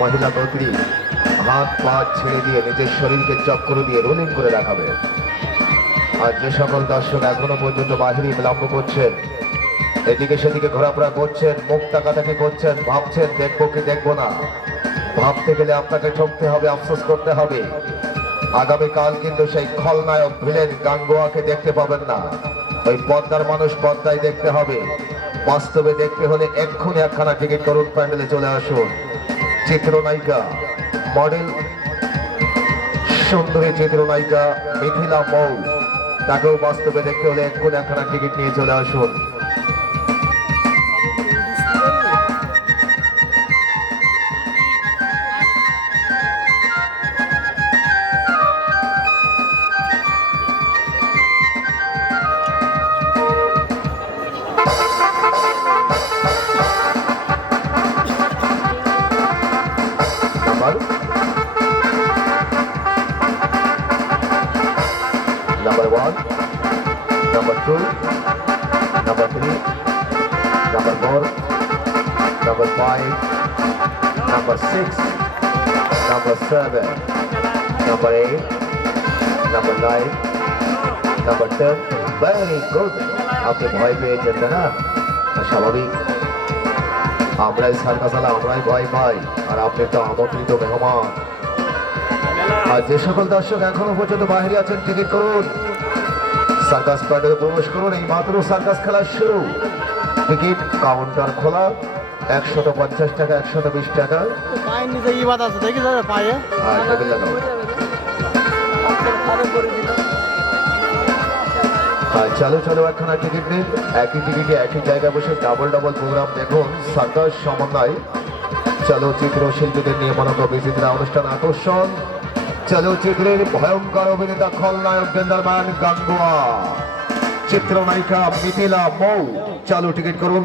মহিলা মন্ত্রী হাত পা ছেড়ে দিয়ে নিজের শরীরকে চক্র দিয়ে রোলিং করে দেখাবে। আর যে সকল দর্শক এখনো পর্যন্ত বাহিরে বিলম্ব করছেন, এদিকে সেদিকে ঘোরাফেরা করছেন, মুখ তাকাতাকি করছেন, ভাবছেন দেখবো কি দেখবো না, ভাবতে গেলে আপনাকে ঠকতে হবে, আফসোস করতে হবে। আগামীকাল কিন্তু সেই খলনায়ক ভিলেন গাঙ্গুয়াকে দেখতে পাবেন না। ওই পদ্মার মানুষ পদ্মায় দেখতে হবে। বাস্তবে দেখতে হলে এক্ষুনি একখানা টিকিট করুন, প্যান্ডেলে চলে আসুন। চিত্রনায়িকা মডেল সুন্দরী চিত্রনায়িকা মিথিলা মৌ, তাকেও বাস্তবে দেখতে হলে এক্ষুনি একখানা টিকিট নিয়ে চলে আসুন। Number 1, number 2, number 3, number 4, number 5, number 6, number 7, number 8, number 9, number 10. Very good. আপনি ভয় পেয়েছেন না? স্বাভাবিক, আমরাই সার্কাস আলা, আমরাই ভয় পাই, আর আপনি তো আমন্ত্রিত মেহমান। আর যে সকল দর্শক এখনো পর্যন্ত বাইরে আছেন, টিকিট করুন, সার্কাস প্যান্ডেলে প্রবেশ করুন। এই মাত্র সার্কাস খেলা শুরু। টিকিট কাউন্টার খোলা, 150 টাকা, 120 টাকা। চালু চালু একখানা টিকিট নিন। একই টিকিটে একই জায়গায় বসে ডাবল ডাবল প্রোগ্রাম দেখুন। সার্কাস সমন্বয় চলচ্চিত্র শিল্পীদের নিয়ে মনোজ্ঞ বিচিত্র অনুষ্ঠান আকর্ষণ। চলচ্চিত্রের ভয়ঙ্কর অভিনেতা খলনায়ক জেন্ডারম্যান গাঙ্গুয়া, চিত্রনায়িকা মিথিলা মৌ। চালু টিকিট করুন।